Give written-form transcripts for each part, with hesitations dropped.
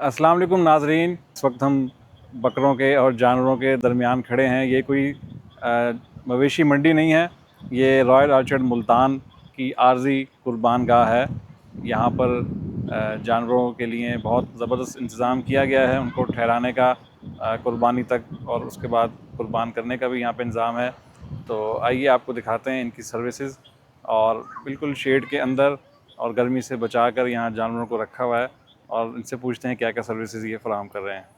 अस्सलाम वालेकुम नाजरीन। इस वक्त हम बकरों के और जानवरों के दरमियान खड़े हैं। ये कोई मवेशी मंडी नहीं है, ये रॉयल आर्चर्ड मुल्तान की आर्जी कुर्बान गाह है। यहाँ पर जानवरों के लिए बहुत ज़बरदस्त इंतज़ाम किया गया है, उनको ठहराने का, कुर्बानी तक और उसके बाद कुर्बान करने का भी यहाँ पे इंतज़ाम है। तो आइए आपको दिखाते हैं इनकी सर्विसेज, और बिल्कुल शेड के अंदर और गर्मी से बचाकर यहाँ जानवरों को रखा हुआ है, और इनसे पूछते हैं क्या क्या सर्विसेज ये फराहम कर रहे हैं।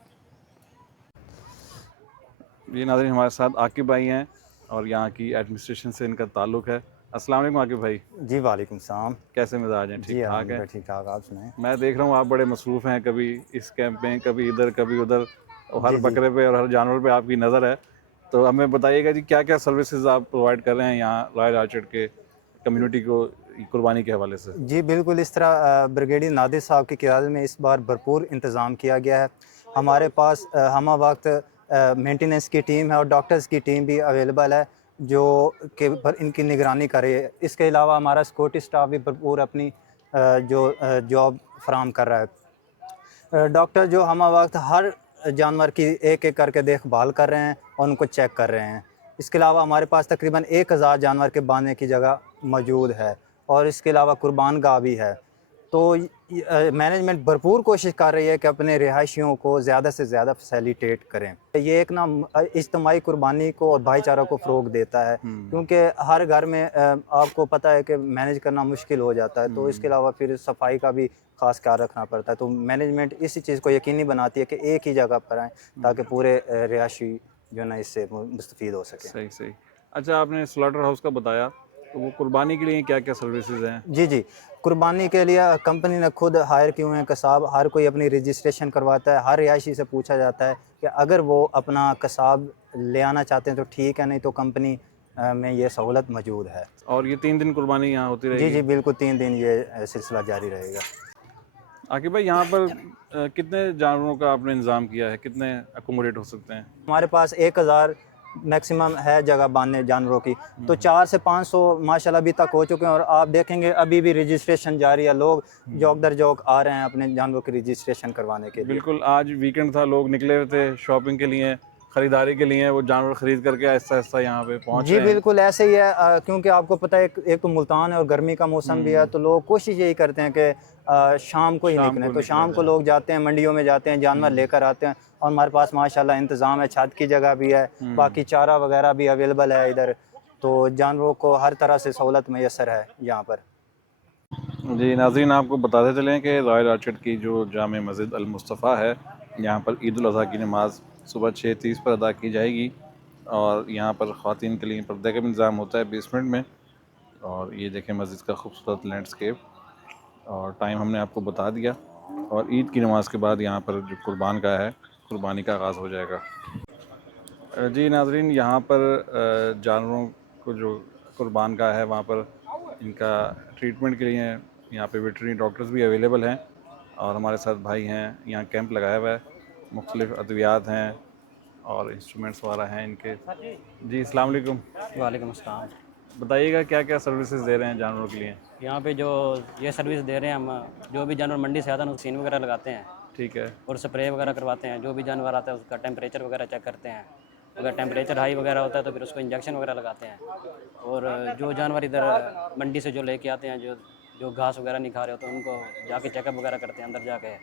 ये नाज़रीन हमारे साथ आकिब भाई हैं और यहाँ की एडमिनिस्ट्रेशन से इनका ताल्लुक़ है। अस्सलाम वालेकुम आकिब भाई। जी वालेकुम सलाम। कैसे मिजाज हैं? ठीक जी ठाक हैं? ठीक ठाक, आप सुनाएं। मैं देख रहा हूँ आप बड़े मसरूफ़ हैं, कभी इस कैंप में, कभी इधर, कभी उधर, और हर जी जी बकरे पे और हर जानवर पे आपकी नज़र है। तो हमें बताइएगा जी, क्या क्या सर्विसेज आप प्रोवाइड कर रहे हैं यहाँ रॉयल आर्चर्ड के कम्युनिटी को कुर्बानी के हवाले से? जी बिल्कुल, इस तरह ब्रिगेडियर नादिर साहब की क़यादत में इस बार भरपूर इंतज़ाम किया गया है। हमारे पास हमा वक्त मेंटेनेंस की टीम है और डॉक्टर्स की टीम भी अवेलेबल है जो कि पर इनकी निगरानी करे। इसके अलावा हमारा सिक्योरिटी स्टाफ भी भरपूर अपनी जॉब फराहम कर रहा है। डॉक्टर जो हमा वक्त हर जानवर की एक एक करके देखभाल कर रहे हैं और उनको चेक कर रहे हैं। इसके अलावा हमारे पास तकरीबन 1000 जानवर के बांधने की जगह मौजूद है और इसके अलावा कुर्बान गाह भी है। तो मैनेजमेंट भरपूर कोशिश कर रही है कि अपने रिहायशियों को ज़्यादा से ज़्यादा फैसिलिटेट करें। ये एक ना इज्तिमाई कुर्बानी को और भाईचारा को फ़रोग़ देता है, क्योंकि हर घर में आपको पता है कि मैनेज करना मुश्किल हो जाता है, तो इसके अलावा फिर सफाई का भी ख़ास ख्याल रखना पड़ता है। तो मैनेजमेंट इसी चीज़ को यकीनी बनाती है कि एक ही जगह पर आएँ ताकि पूरे रिहायशी जो है ना इससे मुस्तफ़ीद हो सकें। सही सही। अच्छा, आपने स्लॉटर हाउस का बताया, तो वो कुर्बानी के लिए क्या क्या सर्विसेज हैं? जी, जी। कुर्बानी के लिए कंपनी ने खुद हायर किए हुए हैं कसाब, हर कोई अपनी रजिस्ट्रेशन करवाता है। हर रिहायशी से पूछा जाता है कि अगर वो अपना कसाब ले आना चाहते हैं तो ठीक है, नहीं तो कंपनी में ये सहूलत मौजूद है। और ये 3 दिन कुर्बानी यहाँ होती जी, रहेगी? जी, बिल्कुल 3 दिन ये सिलसिला जारी रहेगा। आकिब भाई, यहाँ पर कितने जानवरों का आपने इंतज़ाम किया है? कितने अकोमोडेट हो सकते हैं? हमारे पास 1000 मैक्सिमम है जगह बांधने जानवरों की, तो 4 से 500 माशाल्लाह अभी तक हो चुके हैं और आप देखेंगे अभी भी रजिस्ट्रेशन जारी है। लोग जौक दर जौक आ रहे हैं अपने जानवरों की रजिस्ट्रेशन करवाने के लिए। बिल्कुल, आज वीकेंड था, लोग निकले हुए थे शॉपिंग के लिए, ख़रीदारी के लिए, वो जानवर ख़रीद करके आहिस्ता-आहिस्ता यहाँ पे पहुँच जी रहे हैं। बिल्कुल ऐसे ही है, क्योंकि आपको पता है एक तो मुल्तान है और गर्मी का मौसम भी है, तो लोग कोशिश यही करते हैं कि शाम को ही शाम निकलें। को तो निकला शाम को जाए। लोग जाते हैं, मंडियों में जाते हैं, जानवर लेकर आते हैं और हमारे पास माशाल्लाह इंतज़ाम है, छत की जगह भी है, बाकी चारा वगैरह भी अवेलेबल है इधर। तो जानवरों को हर तरह से सहूलत मैसर है यहाँ पर। जी नाज़रीन, आपको बताते चलें कि रॉयल आर्चर्ड की जो जामे मस्जिद अल मुस्तफ़ा है, यहाँ पर ईद उल अज़हा की नमाज़ सुबह 6:30 पर अदा की जाएगी, और यहाँ पर ख़वातीन के लिए पर्दे का भी इंतज़ाम होता है बेसमेंट में। और ये देखें मस्जिद का खूबसूरत लैंडस्केप, और टाइम हमने आपको बता दिया। और ईद की नमाज़ के बाद यहाँ पर जो कुर्बान गाह है, कुर्बानी का आगाज़ हो जाएगा। जी नाज़रीन, यहाँ पर जानवरों को जो कुर्बान गाह है, वहाँ पर इनका ट्रीटमेंट के लिए यहाँ पे वेटरनरी डॉक्टर्स भी अवेलेबल हैं, और हमारे साथ भाई हैं, यहाँ कैंप लगाया हुआ है, मुख्तलिफ़ अद्वियात हैं और इंस्ट्रूमेंट्स वगैरह हैं इनके। जी अस्सलाम वालेकुम। वालेकुम अस्सलाम। बताइएगा क्या क्या सर्विसेज दे रहे हैं जानवरों के लिए? यहाँ पे जो ये सर्विस दे रहे हैं हम, जो भी जानवर मंडी से आता है उसको वैक्सीन वगैरह लगाते हैं ठीक है। और स्प्रे वगैरह करवाते हैं। जो भी जानवर आता है उसका टेम्परेचर वगैरह चेक करते हैं। अगर टेम्परेचर हाई वगैरह होता है तो फिर उसको इंजेक्शन वगैरह लगाते हैं। और जो जानवर इधर मंडी से जो लेके आते हैं, जो जो घास वगैरह नहीं खा रहे होते, उनको जाके चेकअप वगैरह करते हैं। अंदर जाके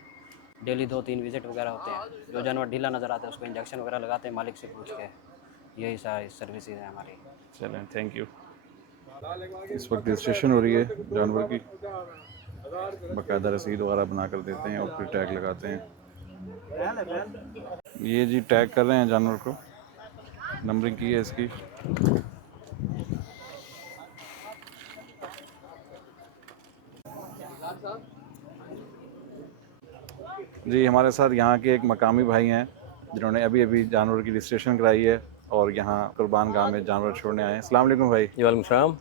डेली 2-3 विजिट वगैरह होते हैं। जो जानवर ढीला नज़र आता है उसको इंजेक्शन वगैरह लगाते हैं मालिक से पूछ के। यही सारी सर्विसेज है हमारी। चलें, थैंक यू। इस वक्त रजिस्ट्रेशन हो रही है जानवर की, बाकायदा रसीद वगैरह बना कर देते हैं और फिर टैग लगाते हैं। ये जी टैग कर रहे हैं जानवर को, नंबरिंग की है इसकी। जी हमारे साथ यहाँ के एक मकामी भाई हैं जिन्होंने अभी अभी जानवर की रजिस्ट्रेशन कराई है और यहाँ कुर्बान गाह में जानवर छोड़ने आए हैं। अस्सलाम वालेकुम भाई। जी वालेकुम सलाम।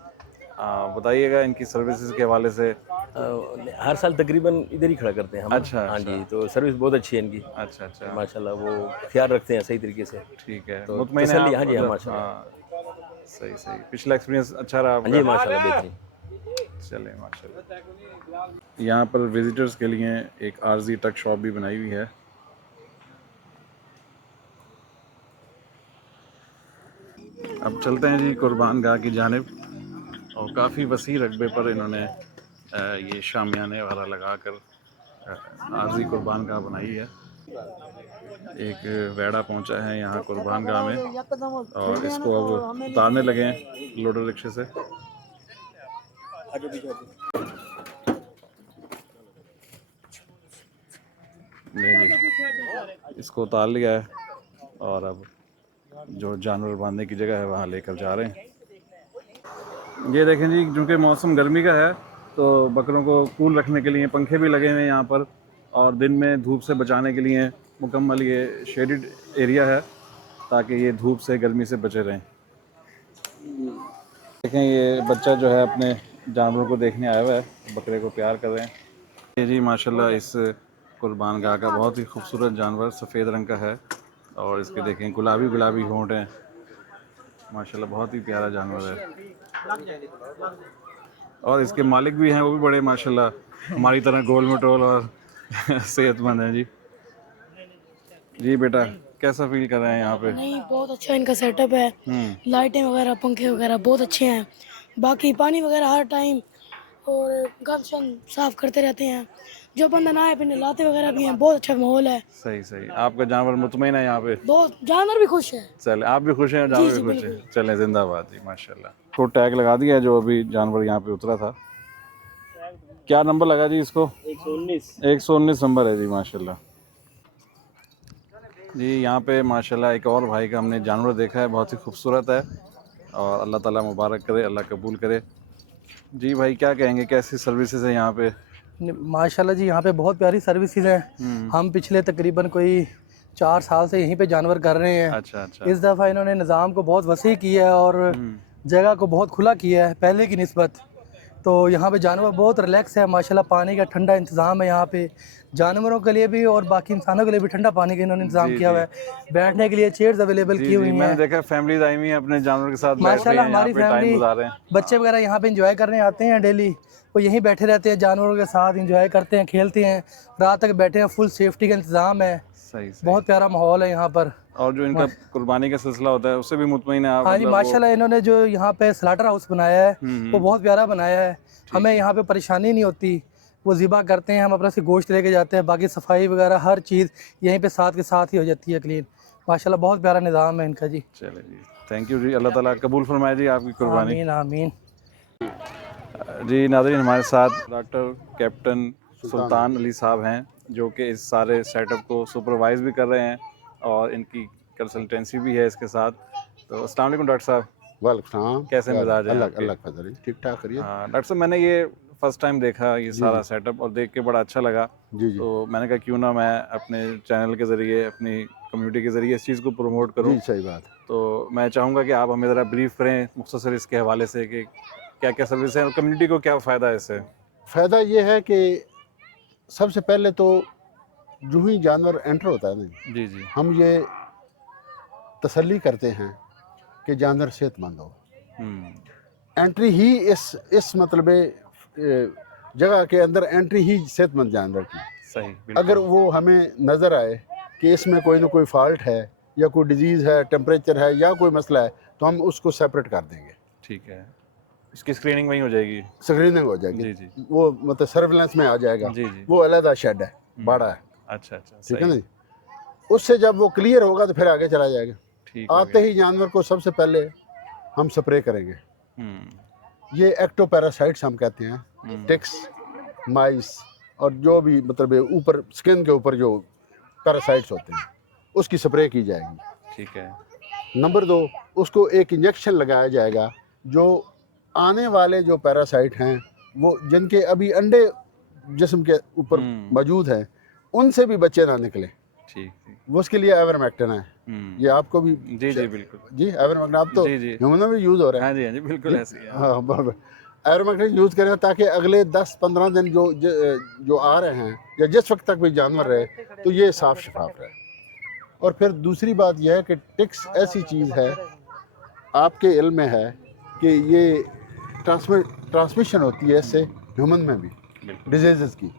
बताइएगा इनकी सर्विसेज के हवाले से। हर साल तकरीबन इधर ही खड़ा करते हैं हम। अच्छा हाँ अच्छा जी, तो सर्विस बहुत अच्छी है इनकी। अच्छा अच्छा, माशाल्लाह वो ख्याल रखते हैं सही तरीके से। ठीक है। तो मुतमईन है तसल्ली, आप? हाँ जी हाँ मतलब माशाल्लाह। हाँ, सही सही। पिछला एक्सपीरियंस अच्छा रहा हाँ जी आपका? माशाल्लाह बेहतरीन। चलें माशाल्लाह। यहाँ पर विजिटर्स के लिए एक आरजी ट्रक शॉप भी बनाई हुई है। अब चलते हैं जी कुर्बान गाह की जानिब, और काफ़ी वसी रकबे पर इन्होंने ये शामियाने वाला लगा कर आरजी कुर्बान गाह बनाई है। एक वेड़ा पहुंचा है यहाँ कुर्बान गाह में, और इसको अब उतारने लगे हैं लोडर रिक्शे से। जी जी, इसको उतार लिया है और अब जो जानवर बांधने की जगह है वहाँ लेकर जा रहे हैं। ये देखें जी, क्योंकि मौसम गर्मी का है तो बकरों को कूल रखने के लिए पंखे भी लगे हुए हैं यहाँ पर, और दिन में धूप से बचाने के लिए मुकम्मल ये शेडिड एरिया है ताकि ये धूप से गर्मी से बचे रहें। देखें ये बच्चा जो है अपने जानवरों को देखने आया हुआ है, बकरे को प्यार कर रहे हैं। ये जी माशाल्लाह इस कुर्बान गाह का बहुत ही खूबसूरत जानवर सफ़ेद रंग का है, और इसके देखें गुलाबी गुलाबी होंठ हैं माशाल्लाह, बहुत ही प्यारा जानवर है। और इसके मालिक भी हैं, वो भी बड़े माशाल्लाह हमारी तरह गोल मटोल और सेहतमंद हैं। जी जी बेटा, कैसा फील कर रहे हैं यहाँ पे? नहीं, बहुत अच्छा इनका सेटअप है। लाइटें वगैरह, पंखे वगैरह बहुत अच्छे हैं। बाकी पानी वगैरह हर टाइम, और गंद शंद साफ करते रहते हैं। जो बंदा नहाए पीने लाते वगैरह भी हैं। बहुत अच्छा माहौल है। सही सही। आपका जानवर मुतमईन है यहाँ पे? बहुत, जानवर भी खुश है। चले, आप भी खुश हैं, जानवर भी खुश है। चले, जिंदाबाद जी माशाल्लाह। तो टैग लगा दिया है जो अभी जानवर यहाँ पे उतरा था। क्या नंबर लगा जी इसको? 119 नंबर है जी माशाल्लाह। जी यहाँ पे माशाल्लाह एक और भाई का हमने जानवर देखा है, बहुत ही खूबसूरत है, और अल्लाह ताला मुबारक करे, अल्लाह कबूल करे। जी भाई क्या कहेंगे, कैसी सर्विसेज है यहाँ पे? माशाल्लाह जी, यहाँ पे बहुत प्यारी सर्विसेज हैं। हम पिछले तकरीबन कोई 4 साल से यहीं पे जानवर कर रहे हैं। अच्छा अच्छा। इस दफ़ा इन्होंने निज़ाम को बहुत वसी किया है और जगह को बहुत खुला किया है पहले की निस्बत। तो यहाँ पे जानवर बहुत रिलैक्स है माशाल्लाह। पानी का ठंडा इंतज़ाम है यहाँ पे, जानवरों के लिए भी और बाकी इंसानों के लिए भी ठंडा पानी का इन्होंने इंतज़ाम किया हुआ है। बैठने के लिए चेयर्स अवेलेबल की हुई हैं। मैंने देखा फैमिलीज आई हुई हैं अपने जानवर के साथ, माशाल्लाह हमारी फैमिली, बच्चे वगैरह यहाँ पे इंजॉय करने आते हैं डेली। वो यहीं बैठे रहते हैं, जानवरों के साथ इंजॉय करते हैं, खेलते हैं, रात तक बैठे हैं। फुल सेफ्टी का इंतज़ाम है। सही। बहुत प्यारा माहौल है यहाँ पर। और जो इनका कुर्बानी का सिलसिला होता है उससे भी मुतमईन है आप? हाँ जी माशाल्लाह, इन्होंने जो यहाँ पे स्लाटर हाउस बनाया है वो बहुत प्यारा बनाया है। हमें यहाँ पे परेशानी नहीं होती। वो ज़िबा करते हैं, हम अपना से गोश्त लेके जाते हैं, बाकी सफाई वगैरह हर चीज़ यहीं पे साथ के साथ ही हो जाती है क्लीन। माशाल्लाह बहुत प्यारा निज़ाम है इनका जी। चले जी, थैंक यू जी, अल्लाह ताला कबूल फरमाए जी आपकी कुर्बानी। आमीन आमीन। जी नाज़रीन, हमारे साथ डॉक्टर कैप्टन सुल्तान अली साहब हैं जो कि इस सारे सेटअप को सुपरवाइज़ भी कर रहे हैं और इनकी कंसल्टेंसी भी है इसके साथ। तो अस्सलाम वालेकुम डॉक्टर साहब। वालेकुम। कैसे मिजाज है? अल्लाह का फजल, ठीक ठाक करिए। हाँ डॉक्टर साहब, मैंने ये फ़र्स्ट टाइम देखा ये सारा सेटअप और देख के बड़ा अच्छा लगा। जी जी। तो मैंने कहा क्यों ना मैं अपने चैनल के ज़रिए, अपनी कम्युनिटी के ज़रिए इस चीज़ को प्रमोट करूँ। जी सही बात। तो मैं चाहूँगा कि आप हमें ज़रा ब्रीफ करें मुख्तसर इसके हवाले से कि क्या क्या सर्विस है और कम्युनिटी को क्या फ़ायदा है इससे? फ़ायदा ये है कि सबसे पहले तो जो ही जानवर एंटर होता है ना, जी जी, हम ये तसल्ली करते हैं कि जानवर सेहतमंद हो। एंट्री ही इस मतलब जगह के अंदर एंट्री ही सेहतमंद जानवर की। सही। अगर वो हमें नज़र आए कि इसमें कोई ना कोई फॉल्ट है या कोई डिजीज़ है, टेम्परेचर है या कोई मसला है, तो हम उसको सेपरेट कर देंगे। ठीक है, इसकी स्क्रीनिंग वहीं हो जाएगी? स्क्रीनिंग हो जाएगी। जी जी। वो मतलब सर्विलेंस में आ जाएगा। जी जी। वो अलग शेड है, बड़ा है। अच्छा अच्छा, ठीक है ना जी। उससे जब वो क्लियर होगा तो फिर आगे चला जाएगा। ठीक। आते ही जानवर को सबसे पहले हम स्प्रे करेंगे। ये एक्टोपैरासाइट्स हम कहते हैं, टिक्स, माइस और जो भी मतलब ऊपर स्किन के ऊपर जो पैरासाइट्स होते हैं उसकी स्प्रे की जाएगी। ठीक है। नंबर 2, उसको एक इंजेक्शन लगाया जाएगा जो आने वाले जो पैरासाइट हैं वो जिनके अभी अंडे जिस्म के ऊपर मौजूद हैं उनसे भी बच्चे ना निकले। ठीक। वो उसके लिए एवरमेक्टिन है। ये आपको भी जी जी बिल्कुल जी एवरमेक्टिन आप तो ह्यूमन में भी यूज़ हो रहा है। हाँ जी हाँ जी बिल्कुल ऐसे ही है। हाँ बराबर। एवरमेक्टिन यूज़ करें ताकि अगले 10-15 दिन जो आ रहे हैं या जिस वक्त तक भी जानवर रहे तो ये साफ़ शफाफ रहे। और फिर दूसरी बात यह है कि टिक्स ऐसी चीज़ है, आपके इल्म में है कि ये ट्रांसमिशन होती है इससे ह्यूमन में भी डिजीज़ की,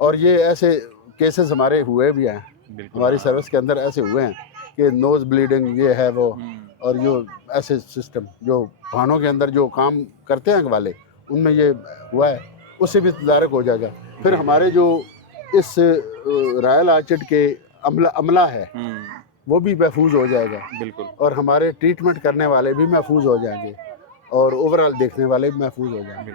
और ये ऐसे केसेस हमारे हुए भी हैं, हमारी सर्विस के अंदर ऐसे हुए हैं कि नोज़ ब्लीडिंग ये है वो, और जो ऐसे सिस्टम जो खानों के अंदर जो काम करते हैं वाले उनमें ये हुआ है, उससे भी तदारक हो जाएगा। फिर हमारे जो इस रॉयल आर्चिड के अमला है वो भी महफूज हो जाएगा बिल्कुल, और हमारे ट्रीटमेंट करने वाले भी महफूज हो जाएंगे और ओवरऑल देखने वाले भी महफूज हो जाएंगे।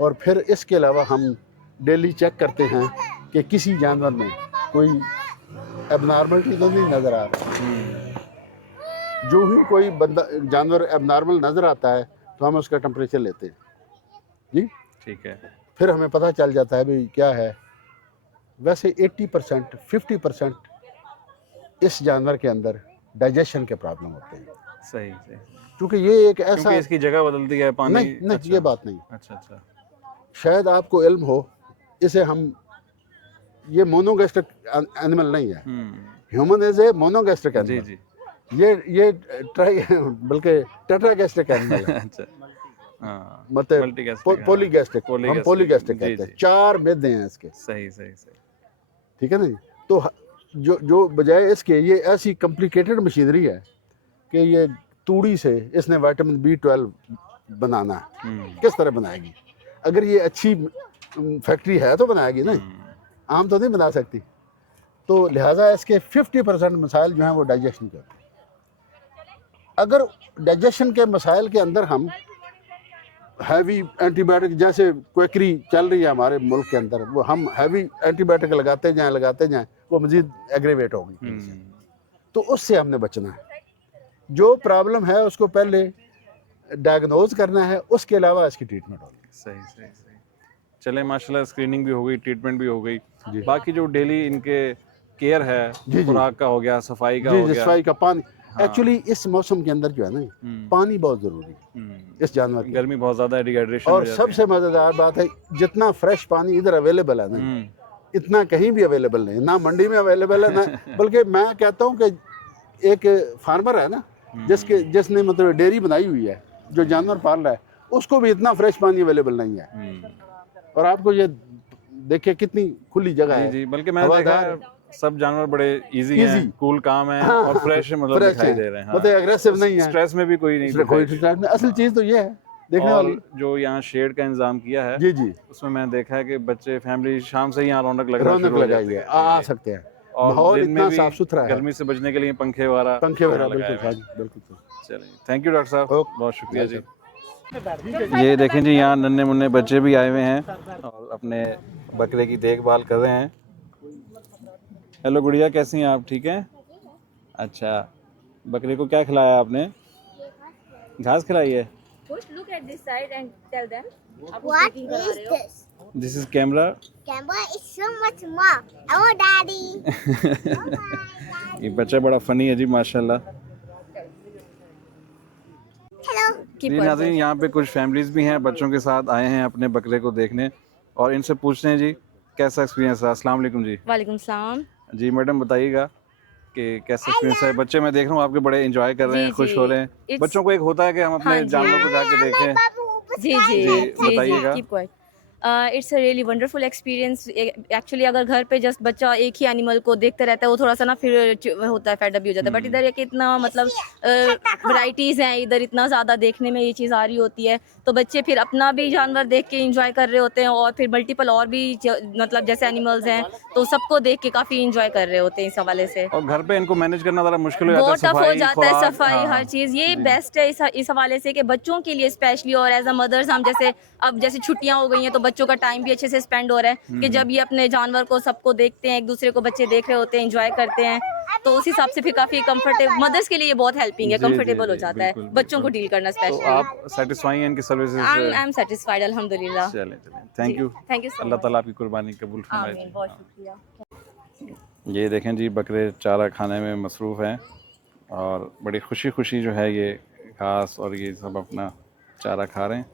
और फिर इसके अलावा हम डेली चेक करते हैं कि किसी जानवर में कोई एबनॉर्मलिटी तो नहीं नज़र आ रहा। जो ही कोई बंदा जानवर एबनॉर्मल नज़र आता है तो हम उसका टेम्परेचर लेते हैं जी, ठीक है। फिर हमें पता चल जाता है भाई क्या है। वैसे 80% 50% इस जानवर के अंदर डाइजेशन के प्रॉब्लम होते हैं, सही सही, क्योंकि ये एक ऐसा क्योंकि इसकी जगह बदलती है पानी। नहीं नहीं अच्छा, ये बात नहीं, अच्छा अच्छा, शायद आपको इल्म हो, इसे हम ये मोनोगैस्ट्रिक एनिमल नहीं है, ह्यूमन इज ए मोनोगैस्ट्रिक जी एनिमल। जी, ये ट्राई बल्कि टेट्रागैस्ट्रिक एनिमल है, अच्छा हाँ, मतलब मल्टीगैस्ट्रिक, हाँ, पॉलीगैस्ट्रिक, हम पॉलीगैस्ट्रिक जी, कहते हैं। जी। 4 मेदे हैं इसके, सही सही सही, ठीक है ना जी? तो जो बजाय इसके ये ऐसी कॉम्प्लिकेटेड मशीनरी है कि ये तूड़ी से इसने विटामिन B12 बनाना है, किस तरह बनाएगी? अगर ये अच्छी फैक्ट्री है तो बनाएगी ना, आम तो नहीं बना सकती। तो लिहाजा इसके 50% मसाइल जो हैं वो डाइजेशन के होते हैं। अगर डाइजेशन के मसाइल के अंदर हम हैवी एंटीबायोटिक, जैसे क्वेकरी चल रही है हमारे मुल्क के अंदर, वो हम हैवी एंटीबायोटिक लगाते जाएं वो मज़ीद एग्रेवेट होगी। तो उससे हमने बचना है। जो प्रॉब्लम है उसको पहले डायग्नोज करना है, उसके अलावा इसकी ट्रीटमेंट होगी। सही सही सही। चले माशाल्लाह, स्क्रीनिंग भी हो गई, ट्रीटमेंट भी हो गई, बाकी जो डेली इनके केयर है, खुराक का हो गया, सफाई का हो गया, सफाई का, पानी। एक्चुअली इस मौसम के अंदर जो है ना पानी बहुत ज़रूरी है इस जानवर की। गर्मी बहुत ज़्यादा है, डिहाइड्रेशन और सबसे मज़ेदार बात है, जितना फ्रेश पानी इधर अवेलेबल है ना, इतना कहीं भी अवेलेबल नहीं, ना मंडी में अवेलेबल है ना। बल्कि मैं कहता हूँ कि एक फार्मर है ना जिसने मतलब डेयरी बनाई हुई है, जो जानवर पाल रहा है, उसको भी इतना फ्रेश पानी अवेलेबल नहीं है। और आपको ये देखिए कितनी खुली जगह है। जी, बल्कि मैंने देखा है सब जानवर बड़े इजी हैं, कूल काम है और फ्रेश मतलब दिखाई दे रहे हैं, मतलब एग्रेसिव नहीं है, स्ट्रेस में भी कोई नहीं, कोई स्ट्रेस नहीं। असल चीज़ तो ये है देखने वाली। जो यहाँ शेड का इंतजाम किया है जी जी, उसमें मैंने देखा है कि बच्चे फैमिली शाम से ही यहाँ रौनक लगाई है, आ सकते हैं। और माहौल दिन में इतना भी साफ सुथरा है, गर्मी से बचने के लिए पंखे वगैरह बिल्कुल। चलिए, थैंक यू डॉक्टर साहब, बहुत शुक्रिया जी। ये देखें जी, यहाँ नन्हे मुन्ने बच्चे भी आए हुए हैं और अपने बकरे की देखभाल कर रहे हैं। हेलो गुड़िया, कैसी हैं आप? ठीक हैं? अच्छा, बकरे को क्या खिलाया आपने? घास खिलाई है? Look at this side and tell them. What is this? This is camera. Camera is so much more. Oh, daddy. ये बच्चा बड़ा फनी है जी माशाल्लाह। Hello. जी नाज़रीन, यहाँ पे कुछ फैमिलीज भी हैं, बच्चों के साथ आए हैं अपने बकरे को देखने, और इनसे पूछते हैं जी कैसा एक्सपीरियंस रहा। अस्सलाम वालेकुम जी। वालेकुम सलाम। जी मैडम, बताइएगा कि कैसा एक्सपीरियंस है। बच्चे मैं देख रहा हूँ आपके बड़े एंजॉय कर रहे हैं, खुश हो रहे हैं। बच्चों को एक होता है कि हम अपने जानवरों को जाके देखें। जी बताइएगा। Keep quiet. It's a really wonderful experience. Actually अगर घर पे जस्ट बच्चा एक ही एनिमल को देखते रहता है, वो थोड़ा सा ना फिर होता है, फेड अप भी हो जाता है। बट इधर एक इतना मतलब वैराइटीज़ हैं, इधर इतना ज़्यादा देखने में ये चीज़ आ रही होती है, तो बच्चे फिर अपना भी जानवर देख के इंजॉय कर रहे होते हैं, और फिर मल्टीपल और भी मतलब जैसे एनिमल्स हैं तो सबको देख के काफ़ी इंजॉय कर रहे होते हैं इस हवाले से। और घर पे इनको मैनेज करना ज़रा मुश्किल हो जाता है, बहुत टफ हो जाता है, खुराक, सफाई हर चीज़। ये बेस्ट है इस हवाले से कि बच्चों के लिए स्पेशली, और एज अ मदर्स हम जैसे अब जैसे छुट्टियां हो गई हैं तो बच्चों का टाइम भी अच्छे से स्पेंड हो रहा है कि जब ये अपने जानवर को सबको देखते हैं, एक दूसरे को बच्चे देख रहे होते हैं, एंजॉय करते हैं, तो उस हिसाब से फिर काफ़ी कंफर्टेबल, मदर्स के लिए ये बहुत हेल्पिंग है, कंफर्टेबल हो जाता है बच्चों को डील करना तो स्पेशली। आप सेटिस्फाई हैं इनकी सर्विसेज से? आई एम सेटिस्फाइड अल्हम्दुलिल्लाह। चलें, थैंक यू सो अल्लाह ताला आपकी कुर्बानी कबूल फरमाए। मच। बहुत शुक्रिया। ये देखें जी, बकरे चारा खाने में मसरूफ़ हैं और बड़ी खुशी खुशी जो है ये घास और ये सब अपना चारा खा रहे हैं।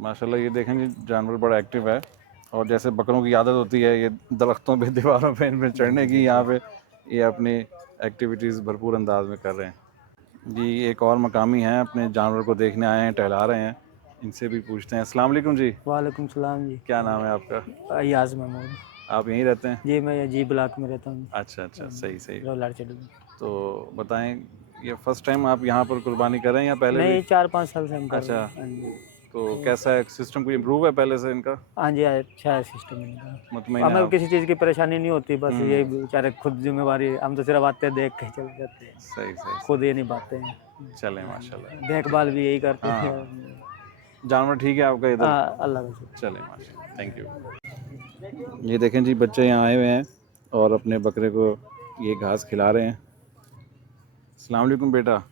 माशाल्लाह ये देखें जी, जानवर बड़ा एक्टिव है, और जैसे बकरों की आदत होती है ये दरख्तों पे, दीवारों पे, इन पे चढ़ने की, यहाँ पे ये अपनी एक्टिविटीज़ भरपूर अंदाज में कर रहे हैं। जी एक और मकामी हैं, अपने जानवर को देखने आए हैं, टहला रहे हैं, इनसे भी पूछते हैं। अस्सलाम वालेकुम जी, वालेकुम सलाम जी। क्या नाम है आपका? अयाज महमूद। आप यहीं रहते हैं? जी मैं जी ब्लॉक में रहता हूँ। अच्छा अच्छा, सही सही। रोलार चढ़ में। तो बताएं, ये फर्स्ट टाइम आप यहाँ पर कुर्बानी कर रहे हैं या पहले भी? नहीं 4-5 साल से हम कर रहे अच्छा, हैं। हाँ जी। तो कैसा है, सिस्टम कोई इम्प्रूव है पहले से इनका? हाँ जी अच्छा है सिस्टम इनका। मुतमईन है हमें आप? किसी चीज़ की परेशानी नहीं होती, बस ये बेचारे खुद जिम्मेवारी, हम तो सिर्फ आते हैं देख के चले जाते हैं, सही सही, खुद ये निभाते हैं। चलें माशाल्लाह। देखभाल भी यही करते हाँ। हैं। जानवर ठीक है आपका इधर? अल्लाह का शुक्र। चलें माशाल्लाह, थैंक यू। ये देखें जी, बच्चे यहाँ आए हुए हैं और अपने बकरे को ये घास खिला रहे हैं। अस्सलाम वालेकुम बेटा,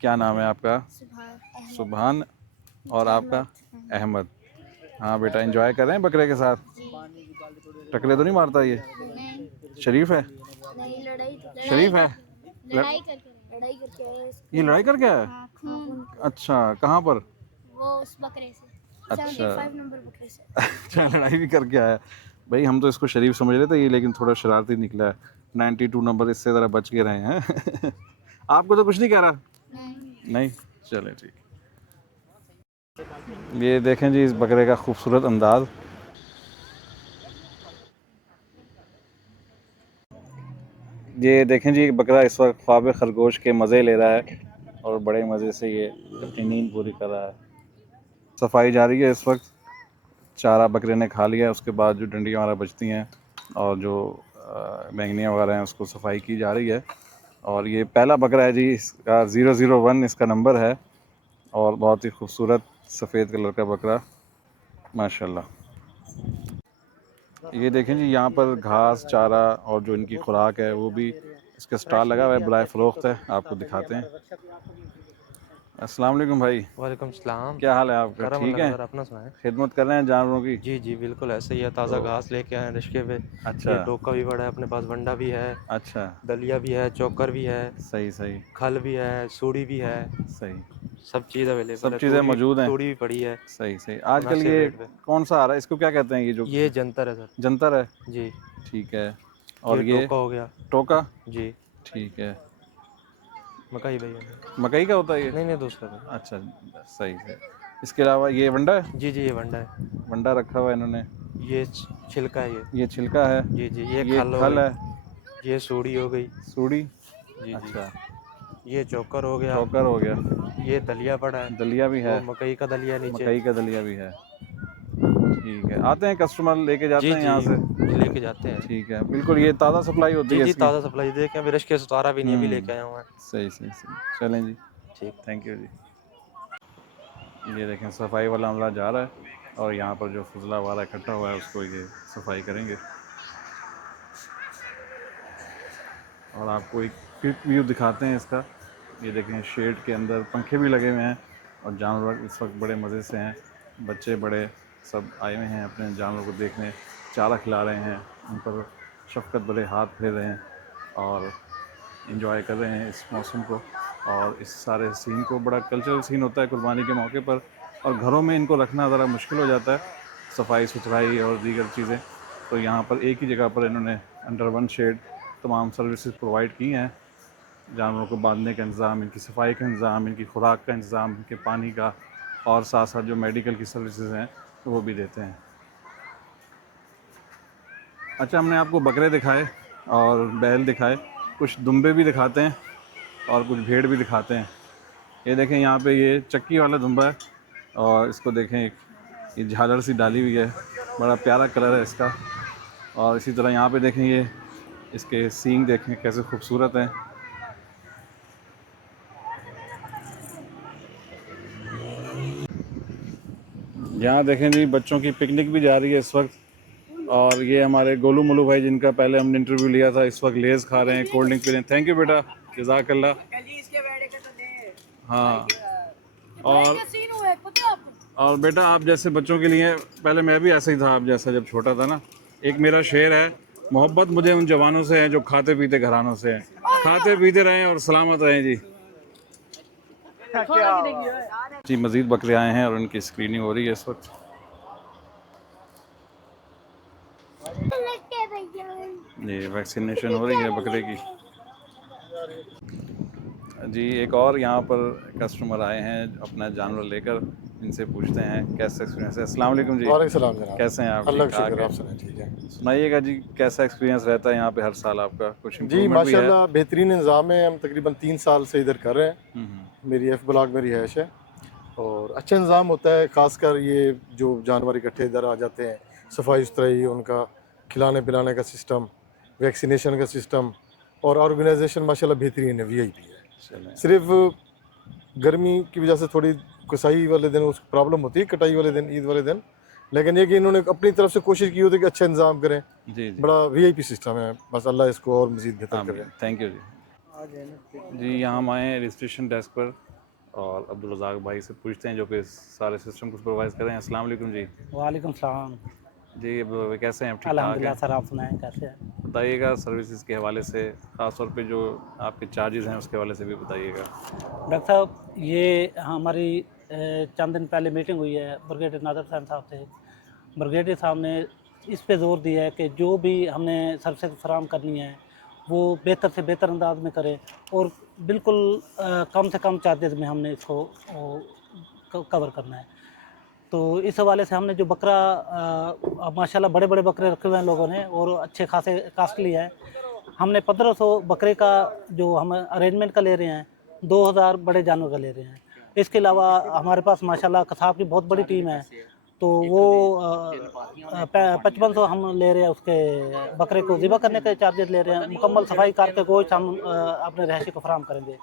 क्या नाम है आपका? सुभान। और आपका? अहमद। हाँ बेटा, एंजॉय कर रहे हैं बकरे के साथ? टकले तो नहीं मारता ये? शरीफ है? शरीफ है? ये लड़ाई करके आया है? अच्छा, कहाँ पर? वो उस बकरे से अच्छा 75 नंबर बकरे से। अच्छा, लड़ाई भी करके आया भाई। हम तो इसको शरीफ समझ रहे थे, ये लेकिन थोड़ा शरारती निकला है। 92 नंबर, इससे ज़रा बच के रहे हैं। आपको तो कुछ नहीं कह रहा? नहीं, चले ठीक। ये देखें जी इस बकरे का खूबसूरत अंदाज। ये देखें जी, बकरा इस वक्त ख्वाब खरगोश के मज़े ले रहा है और बड़े मज़े से ये अपनी नींद पूरी कर रहा है। सफाई जारी है इस वक्त, चारा बकरे ने खा लिया, उसके बाद जो डंडियाँ वगैरह बचती हैं और जो बैंगनियाँ वगैरह हैं उसको सफाई की जा रही है। और ये पहला बकरा है जी, इसका 001 इसका नंबर है और बहुत ही खूबसूरत सफ़ेद कलर का बकरा माशाल्लाह। ये देखें जी, यहाँ पर घास चारा और जो इनकी खुराक है वो भी, इसका स्टॉल लगा हुआ है, बराए फ़रोख्त है, आपको दिखाते हैं। अस्सलाम वालेकुम भाई। वालेकुम सलाम। क्या हाल है आपका? करम ठीक अल्लाह है? का, अपना सुनाएं। खिदमत कर रहे हैं जानवरों की? जी जी बिल्कुल ऐसे ही है, ताज़ा तो- घास लेके आए हैं रिश्के पे। अच्छा ये टोका भी बड़ा है अपने पास, वंडा भी है, अच्छा, दलिया भी है, चोकर भी है, सही सही खल भी है, सूड़ी भी है, सही, सब चीज़ अवेलेबल सब है। चीज़ें मौजूद हैं। तूड़ी भी पड़ी है सही सही। आजकल मुनासिब ये रेट पे। कौन सा आ रहा है, इसको क्या कहते हैं? ये जो ये जंतर है सर। जंतर है, जी। ठीक है। और ये ये टोका हो गया। टोका, जी। ठीक है। मकई भैया। मकई का होता है ये? नहीं दूसरा था। अच्छा, सही है। इसके अलावा ये वंडा है? जी जी ये वंडा है। वंडा रखा हुआ है इन्होंने। ये छिलका है ये छिलका है। जी जी। ये ये खल हो खल गई। है। ये सूड़ी हो गई। सूड़ी, जी अच्छा। ये चोकर हो गया। चोकर हो गया। ये दलिया पड़ा है। दलिया भी है। वो मकई का दलिया नीचे। मकई का दलिया भी है, ठीक है। आते हैं कस्टमर लेके जाते जी हैं यहाँ से? लेके जाते हैं। ठीक है, बिल्कुल। ये ताज़ा सप्लाई होती जी है जी इसकी? ताज़ा सप्लाई देखें, अभी रश के उतारा भी नहीं, अभी लेके आया हूँ मैं। सही सही सही, चलें जी, ठीक, थैंक यू जी। ये देखें सफाई वाला अमला जा रहा है और यहाँ पर जो फजला वाला इकट्ठा हुआ है उसको ये सफाई करेंगे। और आपको एक क्विक व्यू दिखाते हैं इसका। ये देखें, शेड के अंदर पंखे भी लगे हुए हैं और जानवर इस वक्त बड़े मज़े से हैं। बच्चे बड़े सब आए हुए हैं अपने जानवर को देखने, चारा खिला रहे हैं, उन पर शफ़क़त भरे हाथ फेर रहे हैं और एंजॉय कर रहे हैं इस मौसम को और इस सारे सीन को। बड़ा कल्चरल सीन होता है कुर्बानी के मौके पर और घरों में इनको रखना ज़रा मुश्किल हो जाता है, सफाई सुथराई और दीगर चीज़ें। तो यहाँ पर एक ही जगह पर इन्होंने अंडर वन शेड तमाम सर्विसेज प्रोवाइड की हैं। जानवरों को बांधने का इंतज़ाम, इनकी सफाई का इंतज़ाम, इनकी खुराक का इंतज़ाम, इनके पानी का, और साथ साथ जो मेडिकल की सर्विसेज हैं वो भी देते हैं। अच्छा, हमने आपको बकरे दिखाए और बैल दिखाए, कुछ दुम्बे भी दिखाते हैं और कुछ भेड़ भी दिखाते हैं। ये देखें, यहाँ पे ये चक्की वाला दुम्बा है और इसको देखें, ये झालर सी डाली हुई है, बड़ा प्यारा कलर है इसका। और इसी तरह यहाँ पे देखें, ये इसके सींग देखें कैसे खूबसूरत हैं। यहाँ देखें जी, बच्चों की पिकनिक भी जा रही है इस वक्त। और ये हमारे गोलू मोलू भाई, जिनका पहले हमने इंटरव्यू लिया था, इस वक्त लेज़ खा रहे हैं, कोल्ड ड्रिंक पी रहे हैं। थैंक यू बेटा, जज़ाकल्लाह। हाँ, और बेटा आप जैसे बच्चों के लिए, पहले मैं भी ऐसा ही था आप जैसा जब छोटा था ना। एक मेरा शेर है, मोहब्बत मुझे उन जवानों से है जो खाते पीते घरानों से हैं। खाते पीते रहें और सलामत रहें जी। जी, मज़ीद बकरे आए हैं और उनकी स्क्रीनिंग हो रही है इस वक्त। ये वैक्सीनेशन हो रही है बकरे की। जी एक और यहाँ पर कस्टमर आए हैं अपना जानवर लेकर, इनसे पूछते हैं कैसा एक्सपीरियंस है। अस्सलाम वालेकुम जी। वालेकुम सलाम जनाब। कैसे हैं आप? अल्लाह का ठीक-ठाक शुक्र, हैं? आप सुनाएं ठीक है। सुनाइएगा जी, कैसा एक्सपीरियंस रहता है यहाँ पे हर साल आपका? कुछ जी इम्प्रूवमेंट भी है? माशाल्लाह बेहतरीन इंतज़ाम है। हम तकरीबन 3 साल से इधर कर रहे हैं। मेरी एफ ब्लॉक में रिहाइश है और अच्छा इंतज़ाम होता है। ख़ासकर ये जो जानवर इकट्ठे इधर आ जाते हैं, सफाई सुथराई, उनका खिलाने पिलाने का सिस्टम, वैक्सीनेशन का सिस्टम और ऑर्गेनाइजेशन माशाल्लाह बेहतरीन है, वीआईपी है। सिर्फ गर्मी की वजह से थोड़ी कसाई वाले दिन उस प्रॉब्लम होती है, कटाई वाले दिन, ईद वाले दिन, लेकिन ये कि इन्होंने अपनी तरफ से कोशिश की होती है कि अच्छा इंतज़ाम करें। जी बड़ा वीआईपी सिस्टम है, बस अल्लाह इसको और मज़ीद बेहतर करे। थैंक यू जी। जी यहाँ हम आए हैं रजिस्ट्रेशन डेस्क पर और अब्दुल रज़ाक भाई से पूछते हैं जो कि सारे सिस्टम को सुपरवाइज़ कर रहे हैं। अस्सलाम वालेकुम जी। वालेकुम सलाम। जी अब कैसे हैं आप? ठीक-ठाक अल्हम्दुलिल्लाह हैं? सर, आप सुनाएं कैसे हैं? बताइएगा सर्विसेज के हवाले से, ख़ास तौर पे जो आपके चार्जेस हैं उसके हवाले से भी बताइएगा। डॉक्टर साहब, ये हमारी चंद दिन पहले मीटिंग हुई है ब्रिगेडियर नादिर हुसैन साहब से। ब्रिगेडियर साहब ने इस पे ज़ोर दिया है कि जो भी हमने सर्विसेज फराहम करनी है वो बेहतर से बेहतर अंदाज में करें और बिल्कुल कम से कम चार्जेस में हमने इसको कवर करना है। तो इस हवाले से हमने जो बकरा माशाल्लाह बड़े बड़े बकरे रखे हुए हैं लोगों ने और अच्छे खासे कास्टली हैं। हमने 1500 बकरे का जो हम अरेंजमेंट का ले रहे हैं, 2000 बड़े जानवर का ले रहे हैं। इसके अलावा हमारे पास माशाल्लाह कसाब की बहुत बड़ी टीम है, तो वो 5500 हम ले रहे हैं। उसके बकरे को ज़िबा करने के चार्जेस ले रहे हैं। मुकम्मल सफाई करके गोश्त हम अपने रहायशी को फराहम करेंगे।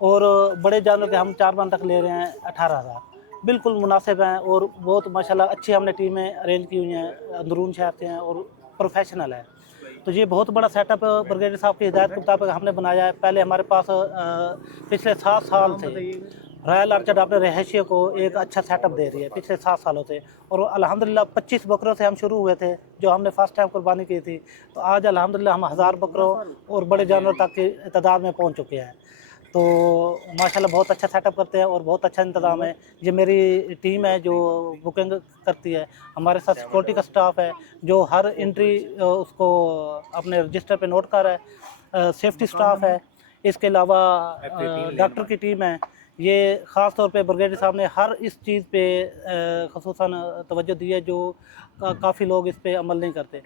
और बड़े जानवर के हम 4 मन तक ले रहे हैं 18000। बिल्कुल मुनासिब हैं और बहुत माशाल्लाह अच्छी हमने टीमें अरेंज की हुई हैं, अंदरून शहर से हैं और प्रोफेशनल है। तो ये बहुत बड़ा सेटअप ब्रिगेडियर साहब की हिदायत के मुताबिक हमने बनाया है। पहले हमारे पास पिछले 7 साल से रॉयल आर्चर्ड अपने रहायशियों को एक अच्छा सेटअप दे रही है पिछले 7 सालों से। और अल्हम्दुलिल्लाह 25 बकरों से हम शुरू हुए थे जो हमने फर्स्ट टाइम कुर्बानी की थी, तो आज अल्हम्दुलिल्लाह हम 1000 बकरों और बड़े जानवर तक की तादाद में पहुँच चुके हैं। तो माशाल्लाह बहुत अच्छा सेटअप करते हैं और बहुत अच्छा इंतज़ाम है। ये मेरी टीम है जो बुकिंग करती है। हमारे साथ सिक्योरिटी का स्टाफ है जो हर एंट्री उसको अपने रजिस्टर पे नोट कर रहा है। सेफ्टी स्टाफ है। इसके अलावा डॉक्टर की टीम है। ये ख़ास तौर पे ब्रिगेडियर साहब ने हर इस चीज़ पे ख़ुसूसन तवज्जो दी है जो काफ़ी लोग इस पे अमल नहीं करते।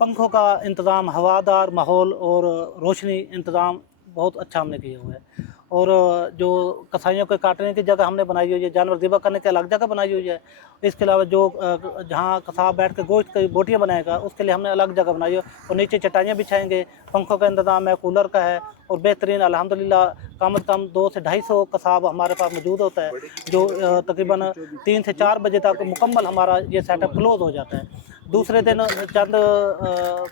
पंखों का इंतज़ाम, हवादार माहौल और रोशनी इंतज़ाम बहुत अच्छा हमने किया हुआ है। और जो कसाइयों के काटने की जगह हमने बनाई हुई है, जानवर ज़िबा करने की अलग जगह बनाई हुई है। इसके अलावा जो जहाँ कसाब बैठ के गोश्त की बोटियाँ बनाएगा उसके लिए हमने अलग जगह बनाई है और नीचे चटाइयाँ बिछाएंगे। पंखों का इंतज़ाम है, कूलर का है और बेहतरीन अल्हम्दुलिल्लाह कम से कम 200 से 250 कसाब हमारे पास मौजूद होता है जो तकरीबन 3 से 4 बजे तक मुकम्मल हमारा ये सेटअप क्लोज़ हो जाता है। दूसरे दिन चंद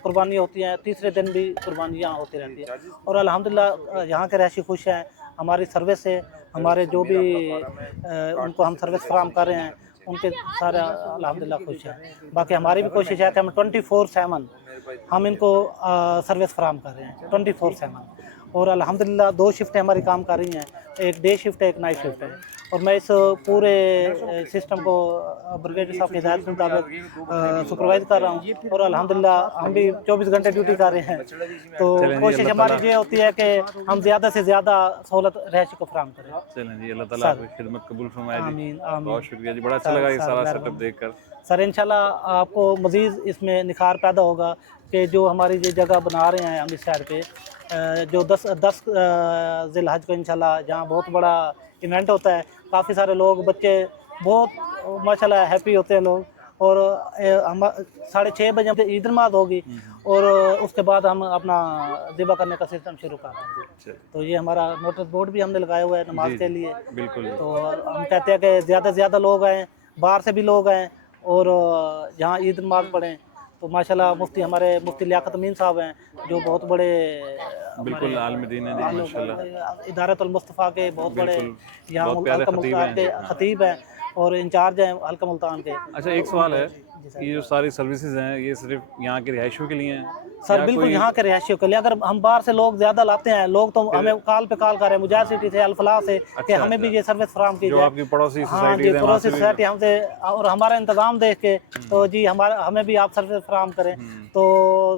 कुर्बानी होती हैं, तीसरे दिन भी कुर्बानियाँ होती रहती हैं और अल्हम्दुलिल्लाह यहाँ के रहायशी खुश हैं हमारी सर्विस से। हमारे जो भी उनको हम सर्विस फराहम कर रहे हैं उनके सारे अल्हम्दुलिल्लाह खुश हैं। बाकी हमारी भी कोशिश है कि हम 24/7 हम इनको सर्विस फराहम कर रहे हैं 24/7 और अल्हम्दुलिल्लाह 2 शिफ्टें हमारी काम कर रही हैं, एक डे शिफ्ट है, एक नाइट शिफ्ट है। और मैं इस पूरे सिस्टम को ब्रिगेडियर साहब की हिदायत के मुताबिक सुपरवाइज़ कर रहा हूँ और अल्हम्दुलिल्लाह हम भी 24 घंटे ड्यूटी कर रहे हैं। तो कोशिश हमारी ये होती है कि हम ज़्यादा से ज़्यादा सहूलत रहायशी को फराहम करें। चलें जी, अल्लाह ताला आपकी खिदमत कबूल फरमाए जी। आमीन आमीन। बहुत शुक्रिया जी, बड़ा अच्छा लगा ये सारा सेटअप देखकर। सर इंशाल्लाह आपको मज़ीद इसमें निखार पैदा होगा कि जो हमारी ये जगह बना रहे हैं हम इस साइड पे जो 10 ज़िलहज को इंशाल्लाह जहाँ बहुत बड़ा इवेंट होता है, काफ़ी सारे लोग बच्चे बहुत माशाल्लाह हैप्पी होते हैं लोग। और हम 6:30 बजे हमसे ईद नमाज़ होगी और उसके बाद हम अपना ज़िबा करने का सिस्टम शुरू कर देंगे। तो ये हमारा नोटिस बोर्ड भी हमने लगाया हुआ है नमाज के लिए। बिल्कुल। तो हम कहते हैं कि ज़्यादा से ज़्यादा लोग आएँ, बाहर से भी लोग आएँ और जहाँ ईद नमाज़ पढ़ें। तो माशाल्लाह हमारे मुफ्ती लियाकत अमीन साहब हैं जो बहुत बड़े बिल्कुल आलिम दीन है जी माशाल्लाह, इदारतुल मुस्तफ़ा के बहुत बड़े यहाँ हल्का मुल्तान के खतीब हैं और इंचार्ज हैं हल्का मुल्तान के। अच्छा एक सवाल है, ये जो सारी सर्विसेज हैं ये सिर्फ यहाँ के रिहायशियों के लिए हैं? सर बिल्कुल यहाँ के रिहायशियों के लिए। अगर हम बाहर से लोग ज़्यादा लाते हैं, लोग तो हमें कॉल पे कॉल कर रहे हैं मुजाहिर सिटी से, अल-फलाह से कि हमें भी ये सर्विस फराहम की जाए। आपकी पड़ोसी हाँ जी, पड़ोसी सोसाइटी हमसे और हमारा इंतज़ाम देख के तो जी हमें भी आप सर्विस फराहम करें। तो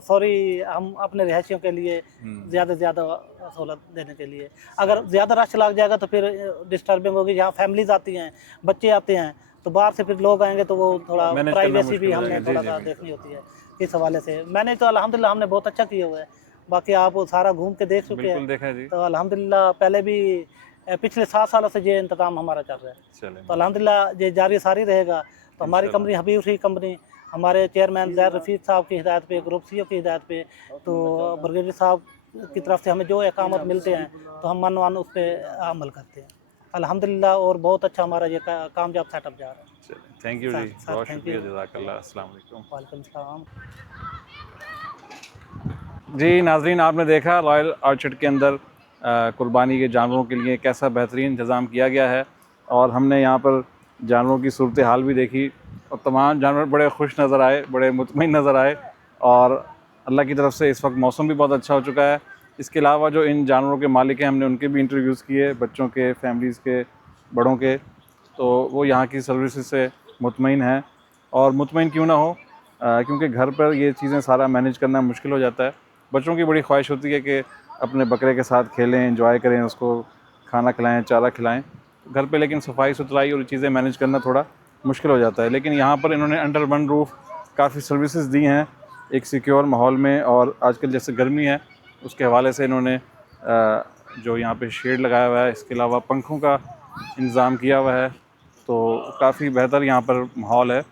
सॉरी हम अपने रिहायशियों के लिए ज़्यादा से ज़्यादा सहूलत देने के लिए। अगर ज़्यादा रश लग जाएगा तो फिर डिस्टर्बिंग होगी। यहाँ फैमिलीज आती हैं, बच्चे आते हैं, तो बाहर से फिर लोग आएंगे तो वो थोड़ा मैनेज करना प्राइवेसी मुश्किल भी हो हमने जाएगा। थोड़ा जी, सा जी, देखनी होती है इस हवाले से। मैंने तो अल्हम्दुलिल्लाह हमने बहुत अच्छा किया हुआ है, बाकी आप वो सारा घूम के देख चुके बिल्कुल हैं। देखा है जी। तो अल्हम्दुलिल्लाह पहले भी पिछले 7 सालों से ये इंतज़ाम हमारा चल रहा है। चलें, तो अल्हम्दुलिल्लाह ये जारी सारी रहेगा। तो हमारी इंशाल्लाह। कंपनी हबीब रही कंपनी, हमारे चेयरमैन ज़ैर रफ़ीक साहब की हिदायत पे, ग्रुप सीईओ की हिदायत पे, तो ब्रिगेडियर साहब की तरफ से हमें जो अहकाम मिलते हैं तो हम मन उस पर अमल करते हैं अल्हम्दुलिल्लाह। और बहुत अच्छा हमारा ये कामयाब सेटअप जा रहा है। चलें, थैंक यू जी, सर बहुत थैंक शुक्रिया, यू। जज़ाकल्लाह, अस्सलाम वालेकुम। वालेकुम सलाम। जी नाज़रीन, आपने देखा रॉयल ऑर्चिड के अंदर कुर्बानी के जानवरों के लिए कैसा बेहतरीन इंतज़ाम किया गया है, और हमने यहाँ पर जानवरों की सूरत हाल भी देखी, और तमाम जानवर बड़े खुश नज़र आए, बड़े मुतमईन नज़र आए, और अल्लाह की तरफ से इस वक्त मौसम भी बहुत अच्छा हो चुका है। इसके अलावा जो इन जानवरों के मालिक हैं, हमने उनके भी इंटरव्यूज़ किए, बच्चों के, फैमिलीज़ के, बड़ों के, तो वो यहाँ की सर्विसेज से मुतमईन हैं। और मुतमईन क्यों ना हो, क्योंकि घर पर ये चीज़ें सारा मैनेज करना मुश्किल हो जाता है। बच्चों की बड़ी ख्वाहिश होती है कि अपने बकरे के साथ खेलें, एंजॉय करें, उसको खाना खिलाएं, चारा खिलाएं घर पे, लेकिन सफाई सुथराई और चीज़ें मैनेज करना थोड़ा मुश्किल हो जाता है। लेकिन यहाँ पर इन्होंने अंडर वन रूफ़ काफ़ी सर्विसेज दी हैं, एक सिक्योर माहौल में, और आजकल जैसे गर्मी है उसके हवाले से इन्होंने जो यहाँ पे शेड लगाया हुआ है, इसके अलावा पंखों का इंतज़ाम किया हुआ है, तो काफ़ी बेहतर यहाँ पर माहौल है।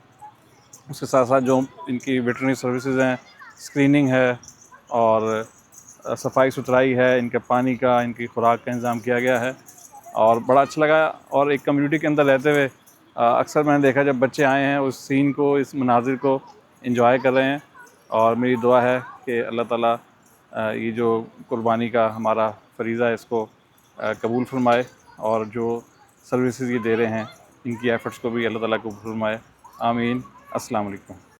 उसके साथ साथ जो इनकी वेटरनरी सर्विसेज हैं, स्क्रीनिंग है, और सफाई सुथराई है, इनके पानी का, इनकी खुराक का इंतज़ाम किया गया है, और बड़ा अच्छा लगा। और एक कम्युनिटी के अंदर रहते हुए अक्सर मैंने देखा जब बच्चे आए हैं उस सीन को, इस मनाजिर को एंजॉय कर रहे हैं, और मेरी दुआ है कि अल्लाह ताला ये जो कुर्बानी का हमारा फ़रीज़ा है इसको कबूल फरमाए, और जो सर्विसेज ये दे रहे हैं इनकी एफ़र्ट्स को भी अल्लाह ताला कबूल फरमाए। आमीन। अस्सलाम वालेकुम।